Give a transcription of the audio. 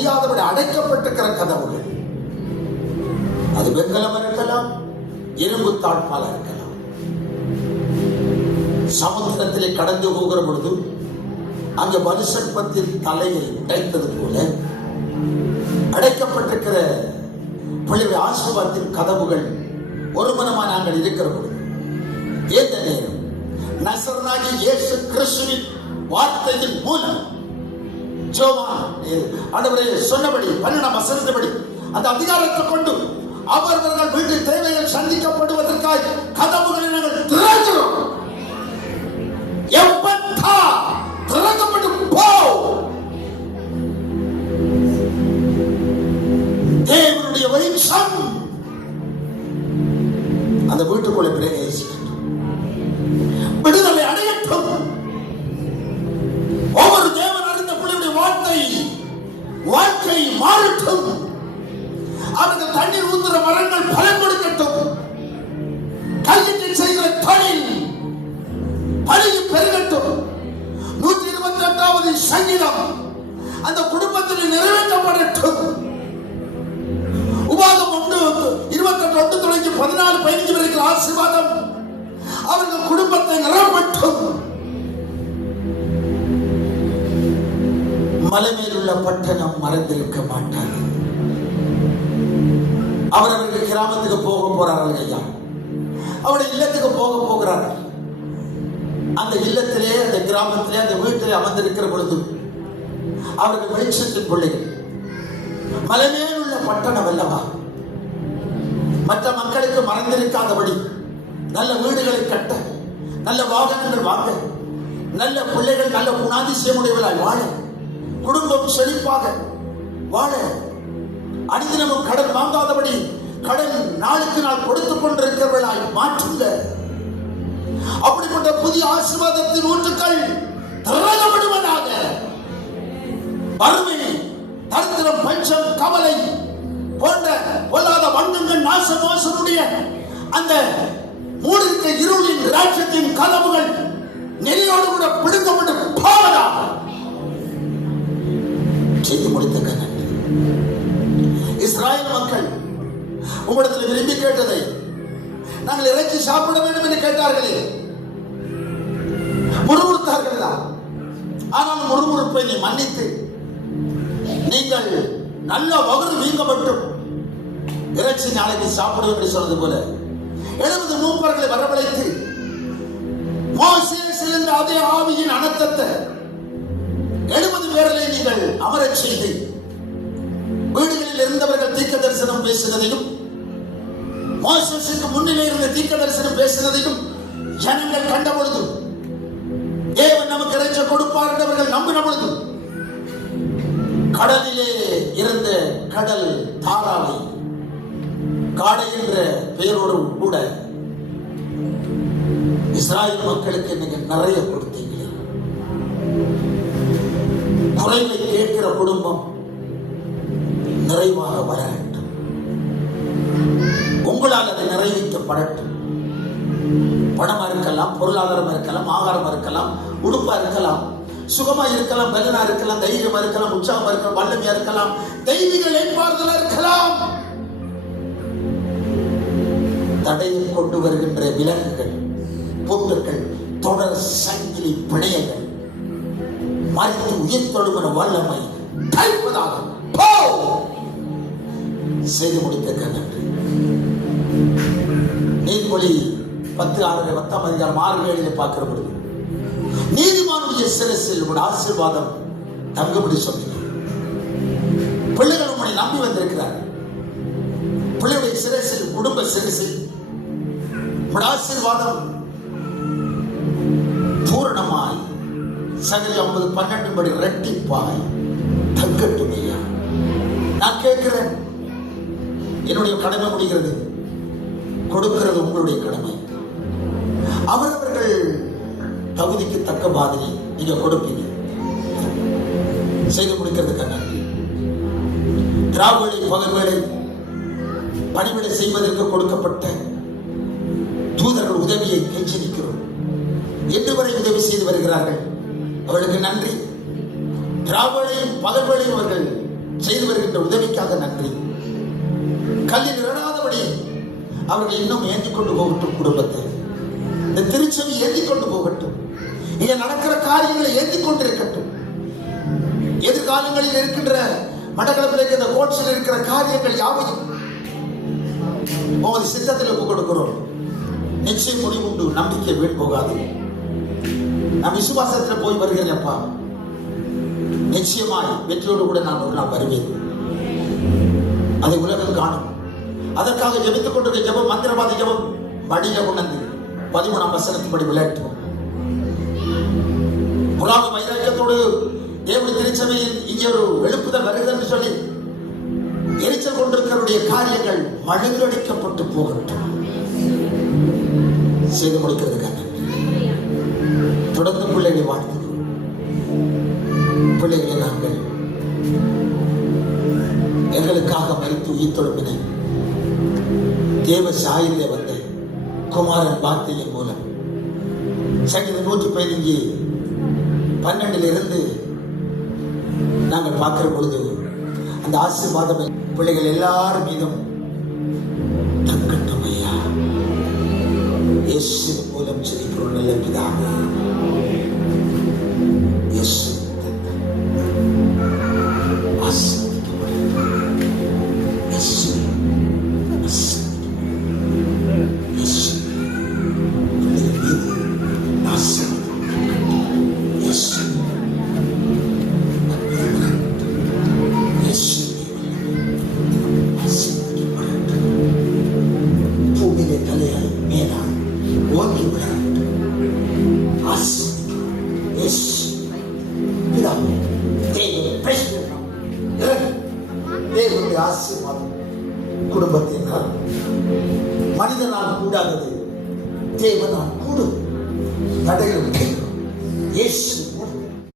முடியாதபடி அடைக்கப்பட்டிருக்கிற கதவுகள். அது வெண்கலம் இருக்கலாம், இரும்பு தாழ்பால இருக்கலாம். சமுத்திரத்திலே கடந்து போகிற பொழுது அங்கே வலுசற்பத்தின் தலையை உடைத்தது போல அடைக்கப்பட்டிருக்கிற பிள்ளைய ஆசீர்வாதத்தின் கதவுகள் ஒரு மனமா நாங்கள் இருக்கிற பொழுது எந்த நேரம் நசரேயனாகிய இயேசு கிறிஸ்துவின் வார்த்தையின் மூலம் ஆண்டவரே சொன்னபடி 12 வசனத்தின்படி அந்த அதிகாரத்தை கொண்டு அவர்கள் வீட்டு தேவைகள் சந்திக்கப்படுவதற்காக கதவுகளை நாங்கள் திறக்கிறோம். எப்பட்டா திறக்கப்பட்டு போ. தேவனுடைய வெளிச்சம் அந்த வீட்டுக்குள்ளே பிரவேசிக்கட்டும், விடுதலை அடையட்டும். ஒவ்வொரு தேவன் அறிந்த பிள்ளையுடைய வாழ்க்கை மாறட்டும். அவர்கள் தண்ணீர் ஊத்துற மரங்கள் பலன் கொடுக்கட்டும். கையிட்டு செய்கிற தொழில் பழகி பெருகட்டும். 128வது சங்கீதம் அந்த குடும்பத்தில் நிறைவேற்றப்படட்டும். உபாகம் 1:28 தொடங்கி 14-15 வரைக்கும் ஆசீர்வாதம் அவர்கள் குடும்பத்தை நிரப்பட்டும். மலை மேலுள்ள பட்டணம் மறந்திருக்க மாட்டார். அவர்கள் கிராமத்துக்கு போக போறார்கள் ஐயா, அவருடைய இல்லத்துக்கு போக போகிறார்கள். அந்த இல்லத்திலே, அந்த கிராமத்திலே, அந்த வீட்டிலே அமர்ந்திருக்கிற பொழுது அவர்கள் வெளிச்சத்தின் பிள்ளைகள். மலை மேலுள்ள பட்டணம் அல்லவா, மற்ற மக்களுக்கு மறந்திருக்காதபடி நல்ல வீடுகளை கட்ட, நல்ல வாகனங்கள் வாங்க, நல்ல பிள்ளைகள் நல்ல குணாதிசயமுடையவர்களாய் வாழ, குடும்பம் செழிப்பாக வாழ, அடிதினமும் கடன் வாங்காதபடி கடன் நாளுக்கு நாள் கொடுத்துக் கொண்டிருக்கிறவர்களாய் மாற்றுங்க. அப்படிப்பட்ட புதிய ஆசீர்வாதத்தின் ஊற்றுக்கள் திறக்கப்படுவதாக. வறுமை, தரித்திரம், பஞ்சம், கவலை போன்ற பொல்லாத வண்ணங்கள் நாசமோசனுடைய அந்த மூடிருக்க இருளின் ராஜ்யத்தின் கதவுகள் நெறியோடு கூட பிடுங்கப்பட்டு போவதாக செய்து முடித்த நன்றி. இஸ்ராயல் மக்கள் உம்மிடத்தில் விரும்பி கேட்டதை நாங்கள் இறைச்சி சாப்பிட வேண்டும் என்று கேட்டார்களே, முறுமுறுத்தார்கள் தான். ஆனால் முறுமுறுப்பை நீ மன்னித்து நீங்கள் நல்ல வகுறு வீங்க மட்டும் இறைச்சி நாளைக்கு சாப்பிடுவோம் என்று சொன்னது போல 70 மூப்பர்களை வரவழைத்து மோசேயில் இருந்த அதே ஆவியின் அனர்த்தத்தை 70 பேர்களை நீங்கள் அமரச் செய்து வீடுகளில் இருந்தவர்கள் தீர்க்க தரிசனம் பேசுவதையும், மோசேசுக்கு முன்னிலே இருந்த தீர்க்க தரிசனம் பேசுவதையும் ஜனங்கள் கண்ட பொழுது, தேவன் நமக்கு இறைச்சி கொடுப்பார் என்றவர்கள் நம்பின பொழுது, கடலிலே இருந்த கடல் தாராவை காடை என்ற பெயரோடு கூட இஸ்ராயல் மக்களுக்கு நீங்க நிறைய கொடுத்தீங்க. குறைவை கேட்கிற குடும்பம் நிறைவாக வளரட்டும். உங்களால் அதை நிறைவேற்றப்படட்டும். பணமா இருக்கலாம், பொருளாதாரம் இருக்கலாம், ஆகாரம் இருக்கலாம், உடுப்பா இருக்கலாம், சுகமா இருக்கலாம், பலனா இருக்கலாம், தைரியமா இருக்கலாம், உற்சாகமா இருக்கலாம், வல்லமையா இருக்கலாம், தெய்வீக ஏற்பாடுகளா இருக்கலாம். தடையை கொண்டு வருகின்ற விலங்குகள், பூட்டுக்கள், தொடர் சங்கிலி பிணையங்கள் மறைத்து உயிர் தொடுகிற வல்லமை கைப்பதாக செய்து முடித்த நன்றி. நீதிமொழி 10:6 அதிகாரம் 6-7 பார்க்கிற பொழுது, நீதிமானுடைய சிரசில் உடைய ஆசீர்வாதம் தங்கும்படி சொன்னீங்க. பிள்ளைகள் உங்களை நம்பி வந்திருக்கிறார். பிள்ளையுடைய சிரசில், குடும்ப சிரசில் உடைய ஆசீர்வாதம் பூரணமாய் சங்கீதம் 50:12 படி இரட்டிப்பாய் தங்கட்டும் ஐயா. நான் கேட்கிறேன், என்னுடைய கடமை முடிகிறது, கொடுக்கிறது உங்களுடைய கடமை. அவரவர்கள் தகுதிக்கு தக்க மாதிரி நீங்க கொடுப்பீங்க. செய்து முடிக்கிறதுக்கு நன்றி. திராவிட பகல்வேளை பணிவிடை செய்வதற்கு கொடுக்கப்பட்ட தூதர்கள் உதவியை கெஞ்சிருக்கிறோம். இன்று வரை உதவி செய்து வருகிறார்கள். அவர்களுக்கு நன்றி. திராவிடையும் பகல்வேளையும் அவர்கள் செய்த அவர்கள் இன்னும் ஏந்தி கொண்டு போகட்டும். குடும்பத்தை இந்த திருச்சபை ஏந்தி கொண்டு போகட்டும். இங்க நடக்கிற காரியங்களை ஏந்தி கொண்டிருக்கட்டும். எதிர்காலங்களில் இருக்கின்ற மடக்களத்தில் இருக்கிற கோட்சில் இருக்கிற காரியங்கள் யாவையும் உமது சித்தத்தில் ஒப்புக் கொடுக்கிறோம். நிச்சயம் முடிவு உண்டு. நம்பிக்கை வீண் போகாது. நான் விசுவாசத்தில் போய் வருகிறேன் அப்பா. நிச்சயமாய் வெற்றியோடு கூட நான் ஒரு நாள் வருவேன். அதை உலகம் காணும். அதற்காக ஜெபித்துக் கொண்டிருக்க ஜெபம் மந்திரவாதி ஜெபம் வடிக உணர்ந்து 13ஆம் வசனத்தின்படி விளையாட்டும். புறாவு வைராக்கியத்தோடு தேவனுடைய திருச்சபையில் இங்கே ஒரு எழுப்புதல் வருகிறது என்று சொல்லி எரிச்சல் கொண்டிருக்கிறவருடைய காரியங்கள் மழுங்கடிக்கப்பட்டு போகட்டும். செய்து முடிக்கிறதுக்காக தொடர்ந்து பிள்ளைகளை வாழ்த்துகிறோம். பிள்ளைகளை நாங்கள் எங்களுக்காக மரித்து உயிர் தொழும்பின தேவ சாயிலே வந்த குமாரன் வார்த்தையின் மூலம் சங்கீதம் 112 நாங்கள் பார்க்கிற பொழுது அந்த ஆசீர்வாதம் பிள்ளைகள் எல்லாரும் மீதும் தங்கட்டும் ஐயா. இயேசு மூலம் ஜெபிக்கிறோம் நல்ல பிதாவே. இயேசு ஆசீர்வாதம் குடும்பத்தினால் மனிதனால் கூடாதது தேவனால் கூடும். தடைகள் இயேசு